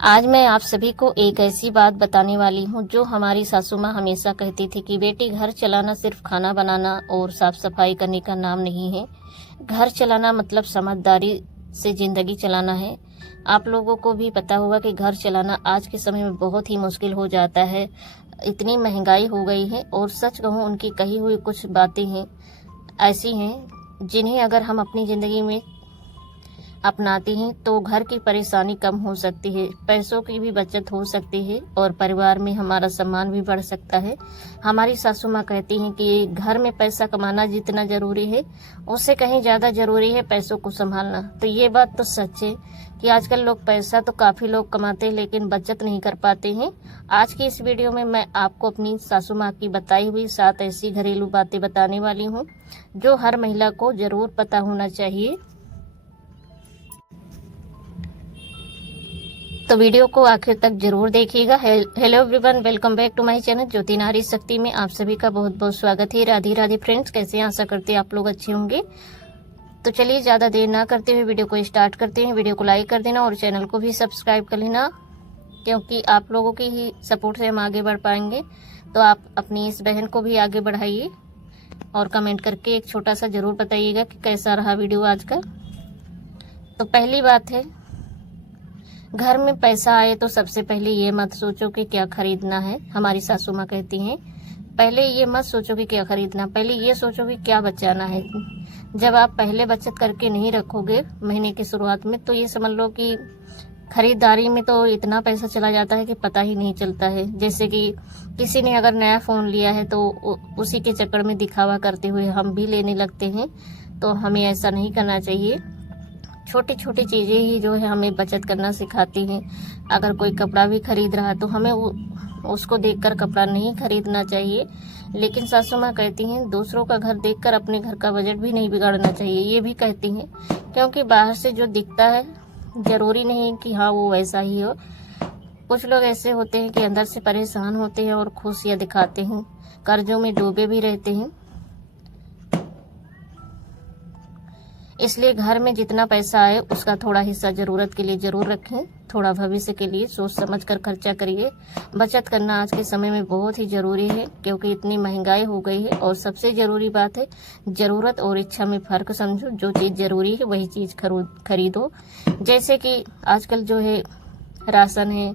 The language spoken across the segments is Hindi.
आज मैं आप सभी को एक ऐसी बात बताने वाली हूँ जो हमारी सासू माँ हमेशा कहती थी कि बेटी, घर चलाना सिर्फ खाना बनाना और साफ सफाई करने का नाम नहीं है। घर चलाना मतलब समझदारी से जिंदगी चलाना है। आप लोगों को भी पता होगा कि घर चलाना आज के समय में बहुत ही मुश्किल हो जाता है। इतनी महंगाई हो गई है और सच कहूँ उनकी कही हुई कुछ बातें हैं ऐसी हैं जिन्हें अगर हम अपनी ज़िंदगी में अपनाते हैं तो घर की परेशानी कम हो सकती है, पैसों की भी बचत हो सकती है और परिवार में हमारा सम्मान भी बढ़ सकता है। हमारी सासू माँ कहती हैं कि घर में पैसा कमाना जितना ज़रूरी है उससे कहीं ज़्यादा ज़रूरी है पैसों को संभालना। तो ये बात तो सच है कि आजकल लोग पैसा तो काफ़ी लोग कमाते हैं लेकिन बचत नहीं कर पाते हैं। आज की इस वीडियो में मैं आपको अपनी सासू माँ की बताई हुई 7 ऐसी घरेलू बातें बताने वाली हूँ जो हर महिला को ज़रूर पता होना चाहिए। तो वीडियो को आखिर तक जरूर देखिएगा। Hello everyone, welcome back to my channel Jyoti Nari Shakti में आप सभी का बहुत बहुत स्वागत है। राधे राधे फ्रेंड्स, कैसे हैं? आशा करते हैं आप लोग अच्छे होंगे। तो चलिए ज़्यादा देर ना करते हुए वीडियो को स्टार्ट करते हैं। वीडियो को लाइक कर देना और चैनल को भी सब्सक्राइब कर लेना, क्योंकि आप लोगों की ही सपोर्ट से हम आगे बढ़ पाएंगे। तो आप अपनी इस बहन को भी आगे बढ़ाइए और कमेंट करके एक छोटा सा ज़रूर बताइएगा कि कैसा रहा वीडियो आज का। तो पहली बात है, घर में पैसा आए तो सबसे पहले ये मत सोचो कि क्या खरीदना है। हमारी सासू माँ कहती हैं पहले ये मत सोचो कि क्या खरीदना, पहले ये सोचो कि क्या बचाना है। जब आप पहले बचत करके नहीं रखोगे महीने की शुरुआत में तो ये समझ लो कि खरीदारी में तो इतना पैसा चला जाता है कि पता ही नहीं चलता है। जैसे कि किसी ने अगर नया फ़ोन लिया है तो उसी के चक्कर में दिखावा करते हुए हम भी लेने लगते हैं। तो हमें ऐसा नहीं करना चाहिए। छोटी छोटी चीज़ें ही जो है हमें बचत करना सिखाती हैं। अगर कोई कपड़ा भी खरीद रहा है तो हमें उसको देखकर कपड़ा नहीं खरीदना चाहिए। लेकिन सासू माँ कहती हैं दूसरों का घर देखकर अपने घर का बजट भी नहीं बिगाड़ना चाहिए। ये भी कहती हैं क्योंकि बाहर से जो दिखता है ज़रूरी नहीं कि हाँ वो वैसा ही हो। कुछ लोग ऐसे होते हैं कि अंदर से परेशान होते हैं और खुशियाँ दिखाते हैं, कर्जों में डूबे भी रहते हैं। इसलिए घर में जितना पैसा आए उसका थोड़ा हिस्सा ज़रूरत के लिए ज़रूर रखें, थोड़ा भविष्य के लिए सोच समझ कर खर्चा करिए। बचत करना आज के समय में बहुत ही ज़रूरी है क्योंकि इतनी महंगाई हो गई है। और सबसे ज़रूरी बात है, ज़रूरत और इच्छा में फ़र्क समझो। जो चीज़ ज़रूरी है वही चीज़ खरीदो। जैसे कि आजकल जो है राशन है,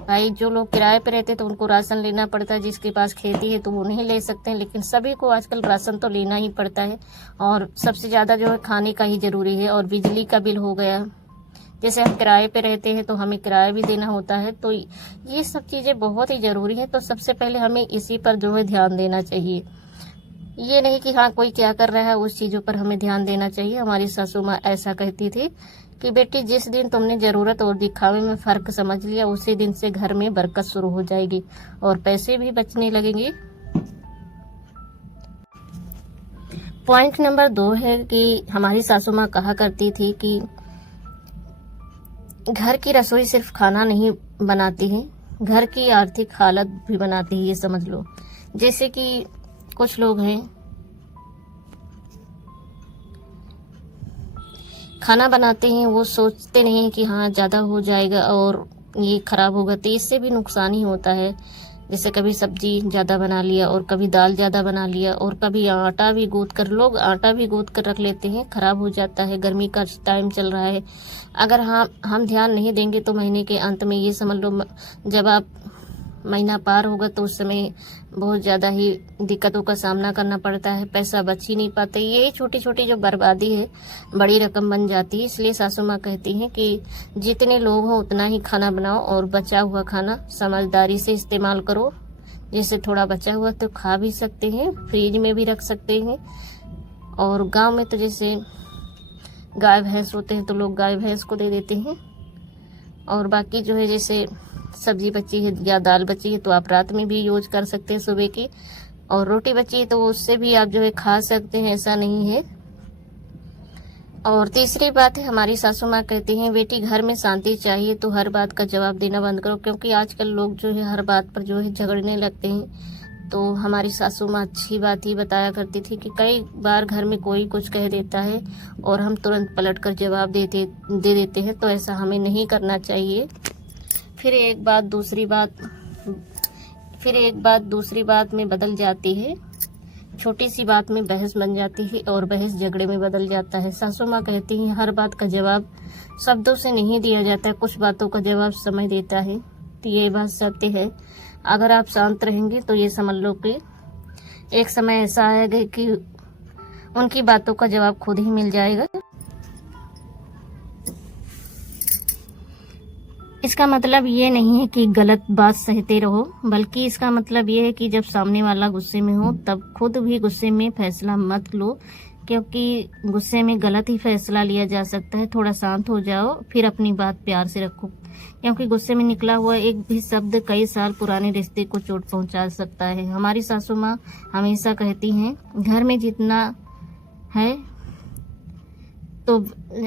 भाई जो लोग किराए पे रहते तो उनको राशन लेना पड़ता है, जिसके पास खेती है तो वो नहीं ले सकते हैं, लेकिन सभी को आजकल राशन तो लेना ही पड़ता है। और सबसे ज़्यादा जो है खाने का ही ज़रूरी है। और बिजली का बिल हो गया, जैसे हम किराए पे रहते हैं तो हमें किराया भी देना होता है। तो ये सब चीज़ें बहुत ही ज़रूरी है। तो सबसे पहले हमें इसी पर जो है ध्यान देना चाहिए। ये नहीं कि हाँ कोई क्या कर रहा है उस चीज़ों पर हमें ध्यान देना चाहिए। हमारी सासू माँ ऐसा कहती थी कि बेटी, जिस दिन तुमने ज़रूरत और दिखावे में फ़र्क समझ लिया उसी दिन से घर में बरकत शुरू हो जाएगी और पैसे भी बचने लगेंगे। पॉइंट नंबर 2 है कि हमारी सासू माँ कहा करती थी कि घर की रसोई सिर्फ खाना नहीं बनाती है, घर की आर्थिक हालत भी बनाती है, ये समझ लो। जैसे कि कुछ लोग हैं खाना बनाते हैं, वो सोचते नहीं हैं कि हाँ ज़्यादा हो जाएगा और ये ख़राब होगा, तो इससे भी नुकसान ही होता है। जैसे कभी सब्जी ज़्यादा बना लिया और कभी दाल ज़्यादा बना लिया और कभी आटा भी गूँथ कर, लोग आटा भी गूँथ कर रख लेते हैं, ख़राब हो जाता है। गर्मी का टाइम चल रहा है, अगर हम ध्यान नहीं देंगे तो महीने के अंत में ये समझ लो जब आप महीना पार होगा तो उस समय बहुत ज़्यादा ही दिक्कतों का सामना करना पड़ता है, पैसा बच ही नहीं पाता। ये छोटी छोटी जो बर्बादी है बड़ी रकम बन जाती है। इसलिए सासू माँ कहती हैं कि जितने लोग हों उतना ही खाना बनाओ और बचा हुआ खाना समझदारी से इस्तेमाल करो। जैसे थोड़ा बचा हुआ तो खा भी सकते हैं, फ्रिज में भी रख सकते हैं। और गाँव में तो जैसे गाय भैंस होते हैं तो लोग गाय भैंस को दे देते हैं। और बाकी जो है जैसे सब्जी बची है या दाल बची है तो आप रात में भी यूज कर सकते हैं सुबह की। और रोटी बची है तो उससे भी आप जो है खा सकते हैं, ऐसा नहीं है। और तीसरी बात है, हमारी सासू माँ कहती हैं बेटी, घर में शांति चाहिए तो हर बात का जवाब देना बंद करो, क्योंकि आजकल लोग जो है हर बात पर जो है झगड़ने लगते हैं। तो हमारी सासू माँ अच्छी बात ही बताया करती थी कि कई बार घर में कोई कुछ कह देता है और हम तुरंत पलट कर जवाब दे देते हैं, तो ऐसा हमें नहीं करना चाहिए। फिर एक बात दूसरी बात में बदल जाती है। छोटी सी बात में बहस बन जाती है और बहस झगड़े में बदल जाता है। सासू माँ कहती हैं हर बात का जवाब शब्दों से नहीं दिया जाता है, कुछ बातों का जवाब समय देता है। तो ये बात सत्य है। अगर आप शांत रहेंगे तो ये समझ लो कि एक समय ऐसा आएगा कि उनकी बातों का जवाब खुद ही मिल जाएगा। इसका मतलब ये नहीं है कि गलत बात सहते रहो, बल्कि इसका मतलब ये है कि जब सामने वाला गुस्से में हो तब खुद भी गुस्से में फैसला मत लो, क्योंकि गुस्से में गलत ही फैसला लिया जा सकता है। थोड़ा शांत हो जाओ, फिर अपनी बात प्यार से रखो, क्योंकि गुस्से में निकला हुआ एक भी शब्द कई साल पुराने रिश्ते को चोट पहुंचा सकता है। हमारी सासू माँ हमेशा कहती हैं घर में जीतना है तो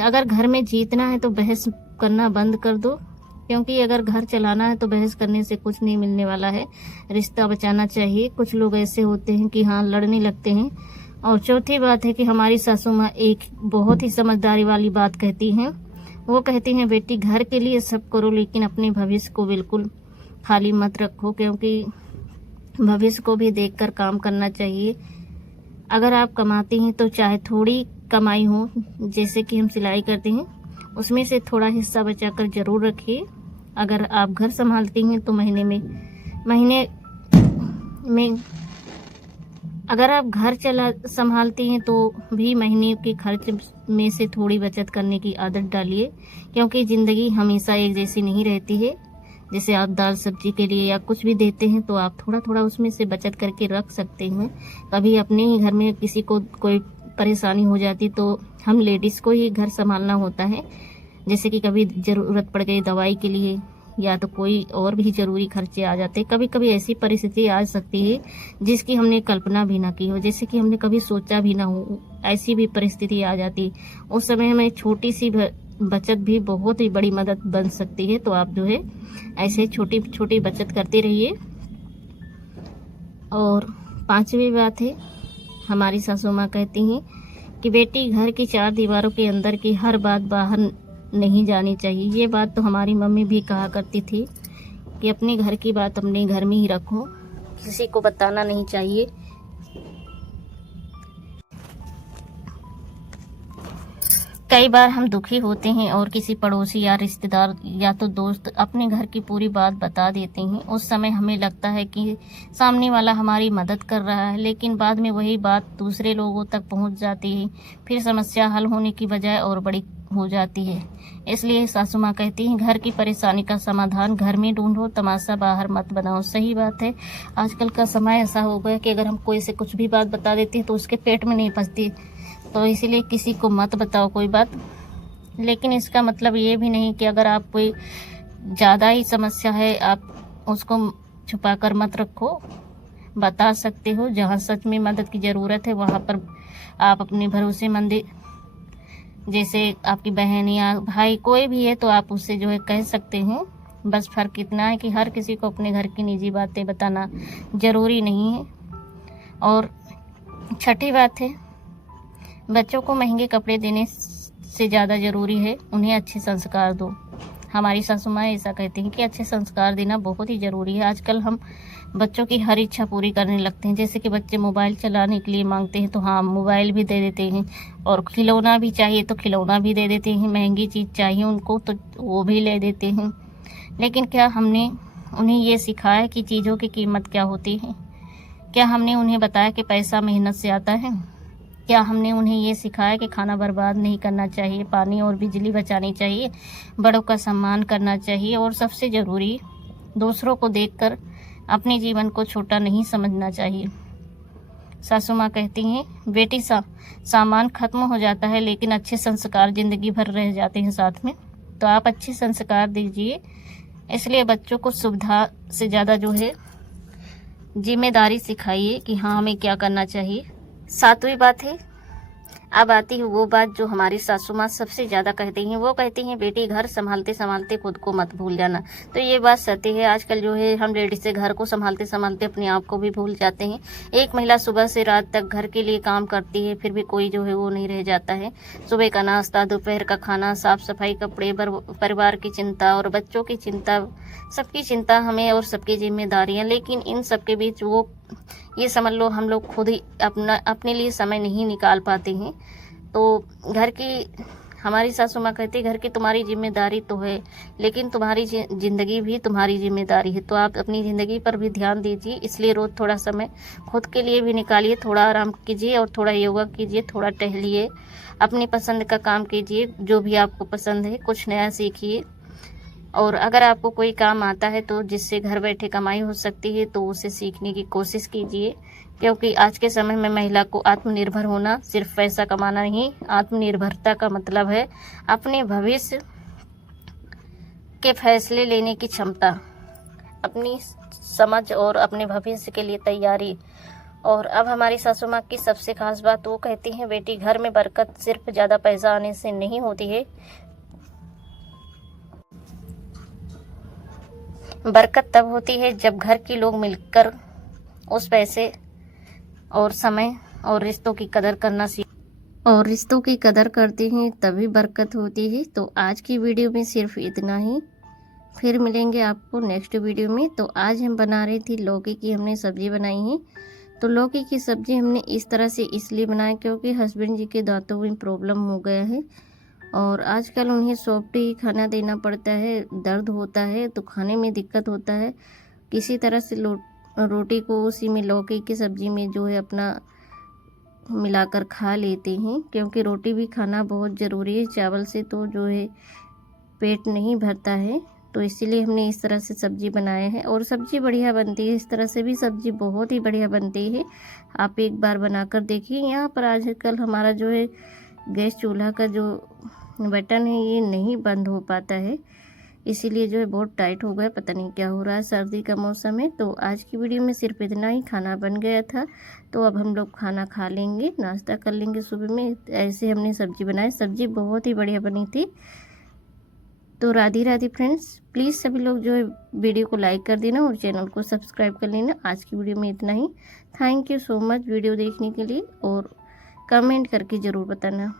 अगर घर में जीतना है तो बहस करना बंद कर दो, क्योंकि अगर घर चलाना है तो बहस करने से कुछ नहीं मिलने वाला है। रिश्ता बचाना चाहिए। कुछ लोग ऐसे होते हैं कि हाँ लड़ने लगते हैं। और चौथी बात है कि हमारी सासू माँ एक बहुत ही समझदारी वाली बात कहती हैं। वो कहती हैं बेटी घर के लिए सब करो, लेकिन अपने भविष्य को बिल्कुल खाली मत रखो, क्योंकि भविष्य को भी देखकर काम करना चाहिए। अगर आप कमाती हैं तो चाहे थोड़ी कमाई हो, जैसे कि हम सिलाई करते हैं, उसमें से थोड़ा हिस्सा बचाकर जरूर रखिए। अगर आप घर संभालती हैं तो महीने में अगर आप घर संभालती हैं तो भी महीने के खर्च में से थोड़ी बचत करने की आदत डालिए, क्योंकि ज़िंदगी हमेशा एक जैसी नहीं रहती है। जैसे आप दाल सब्जी के लिए या कुछ भी देते हैं तो आप थोड़ा थोड़ा उसमें से बचत करके रख सकते हैं। कभी अपने ही घर में किसी को कोई परेशानी हो जाती तो हम लेडीज़ को ही घर संभालना होता है। जैसे कि कभी ज़रूरत पड़ गई दवाई के लिए या तो कोई और भी ज़रूरी खर्चे आ जाते। कभी कभी ऐसी परिस्थिति आ सकती है जिसकी हमने कल्पना भी ना की हो, जैसे कि हमने कभी सोचा भी ना हो, ऐसी भी परिस्थिति आ जाती। उस समय हमें छोटी सी बचत भी बहुत ही बड़ी मदद बन सकती है। तो आप जो है ऐसे छोटी छोटी बचत करते रहिए। और पांचवी बात है, हमारी सासू माँ कहती हैं कि बेटी घर की चार दीवारों के अंदर की हर बात बाहर नहीं जानी चाहिए। ये बात तो हमारी मम्मी भी कहा करती थी कि अपने घर की बात अपने घर में ही रखो, किसी को बताना नहीं चाहिए। कई बार हम दुखी होते हैं और किसी पड़ोसी या रिश्तेदार या तो दोस्त अपने घर की पूरी बात बता देते हैं। उस समय हमें लगता है कि सामने वाला हमारी मदद कर रहा है, लेकिन बाद में वही बात दूसरे लोगों तक पहुंच जाती है। फिर समस्या हल होने की बजाय और बड़ी हो जाती है। इसलिए सासू माँ कहती हैं घर की परेशानी का समाधान घर में ढूंढो, तमाशा बाहर मत बनाओ। सही बात है। आजकल का समय ऐसा हो गया कि अगर हम कोई से कुछ भी बात बता देते हैं तो उसके पेट में नहीं पचती, तो इसीलिए किसी को मत बताओ कोई बात। लेकिन इसका मतलब ये भी नहीं कि अगर आप कोई ज़्यादा ही समस्या है आप उसको छुपा कर मत रखो, बता सकते हो। जहाँ सच में मदद की ज़रूरत है वहाँ पर आप अपने भरोसेमंद, जैसे आपकी बहन या भाई कोई भी है, तो आप उससे जो है कह सकते हैं। बस फ़र्क इतना है कि हर किसी को अपने घर की निजी बातें बताना ज़रूरी नहीं है। और छठी बात है, बच्चों को महंगे कपड़े देने से ज़्यादा ज़रूरी है उन्हें अच्छे संस्कार दो। हमारी सासू माँ ऐसा कहती हैं कि अच्छे संस्कार देना बहुत ही ज़रूरी है। आजकल हम बच्चों की हर इच्छा पूरी करने लगते हैं। जैसे कि बच्चे मोबाइल चलाने के लिए मांगते हैं तो हाँ मोबाइल भी दे देते हैं, और खिलौना भी चाहिए तो खिलौना भी दे देते हैं। महंगी चीज़ चाहिए उनको तो वो भी ले देते हैं। लेकिन क्या हमने उन्हें ये सिखाया कि चीज़ों की कीमत क्या होती है? क्या हमने उन्हें बताया कि पैसा मेहनत से आता है? क्या हमने उन्हें ये सिखाया कि खाना बर्बाद नहीं करना चाहिए, पानी और बिजली बचानी चाहिए, बड़ों का सम्मान करना चाहिए, और सबसे ज़रूरी दूसरों को देखकर अपने जीवन को छोटा नहीं समझना चाहिए। सासू माँ कहती हैं बेटी सामान खत्म हो जाता है लेकिन अच्छे संस्कार ज़िंदगी भर रह जाते हैं साथ में। तो आप अच्छे संस्कार दीजिए। इसलिए बच्चों को सुविधा से ज़्यादा जो है जिम्मेदारी सिखाइए कि हाँ हमें क्या करना चाहिए। सातवीं बात है, अब आती है वो बात जो हमारी सासू माँ सबसे ज़्यादा कहती हैं। वो कहती हैं बेटी घर संभालते संभालते खुद को मत भूल जाना। तो ये बात सत्य है। आजकल जो है हम लेडीज़ से घर को संभालते संभालते अपने आप को भी भूल जाते हैं। एक महिला सुबह से रात तक घर के लिए काम करती है, फिर भी कोई जो है वो नहीं रह जाता है। सुबह का नाश्ता, दोपहर का खाना, साफ सफाई, कपड़े, परिवार की चिंता और बच्चों की चिंता, सबकी चिंता हमें और सबकी जिम्मेदारियाँ। लेकिन इन सबके बीच वो ये समझ लो हम लोग खुद ही अपने लिए समय नहीं निकाल पाते हैं। तो घर की हमारी सासू माँ कहती घर की तुम्हारी जिम्मेदारी तो है, लेकिन तुम्हारी ज़िंदगी भी तुम्हारी जिम्मेदारी है। तो आप अपनी ज़िंदगी पर भी ध्यान दीजिए। इसलिए रोज़ थोड़ा समय खुद के लिए भी निकालिए। थोड़ा आराम कीजिए और थोड़ा योगा कीजिए, थोड़ा टहलिए, अपनी पसंद का काम कीजिए, जो भी आपको पसंद है कुछ नया सीखिए। और अगर आपको कोई काम आता है तो जिससे घर बैठे कमाई हो सकती है तो उसे सीखने की कोशिश कीजिए, क्योंकि आज के समय में महिला को आत्मनिर्भर होना सिर्फ पैसा कमाना नहीं, आत्मनिर्भरता का मतलब है अपने भविष्य के फैसले लेने की क्षमता, अपनी समझ और अपने भविष्य के लिए तैयारी। और अब हमारी सासू माँ की सबसे खास बात वो कहती हैं बेटी घर में बरकत सिर्फ ज़्यादा पैसा आने से नहीं होती है, बरकत तब होती है जब घर के लोग मिलकर उस पैसे और समय और रिश्तों की कदर करना और रिश्तों की कदर करते हैं, तभी बरकत होती है। तो आज की वीडियो में सिर्फ इतना ही, फिर मिलेंगे आपको नेक्स्ट वीडियो में। तो आज हम बना रही थी लौकी की, हमने सब्जी बनाई है। तो लौकी की सब्जी हमने इस तरह से इसलिए बनाई क्योंकि हस्बैंड जी के दांतों में प्रॉब्लम हो गया है और आजकल उन्हें सॉफ्ट ही खाना देना पड़ता है, दर्द होता है तो खाने में दिक्कत होता है। किसी तरह से रोटी को उसी में लौकी की सब्ज़ी में जो है अपना मिलाकर खा लेते हैं, क्योंकि रोटी भी खाना बहुत ज़रूरी है। चावल से तो जो है पेट नहीं भरता है, तो इसीलिए हमने इस तरह से सब्ज़ी बनाया है और सब्ज़ी बढ़िया बनती है। इस तरह से भी सब्ज़ी बहुत ही बढ़िया बनती है, आप एक बार बनाकर देखिए। यहाँ पर आजकल हमारा जो है गैस चूल्हा का जो बटन है ये नहीं बंद हो पाता है, इसीलिए जो है बहुत टाइट हो गया, पता नहीं क्या हो रहा है। सर्दी का मौसम है। तो आज की वीडियो में सिर्फ इतना ही, खाना बन गया था तो अब हम लोग खाना खा लेंगे, नाश्ता कर लेंगे सुबह में। ऐसे हमने सब्ज़ी बनाई, सब्ज़ी बहुत ही बढ़िया बनी थी। तो राधे राधे फ्रेंड्स, प्लीज़ सभी लोग जो है वीडियो को लाइक कर देना और चैनल को सब्सक्राइब कर लेना। आज की वीडियो में इतना ही। Thank you so much video देखने के लिए और कमेंट करके ज़रूर बताना।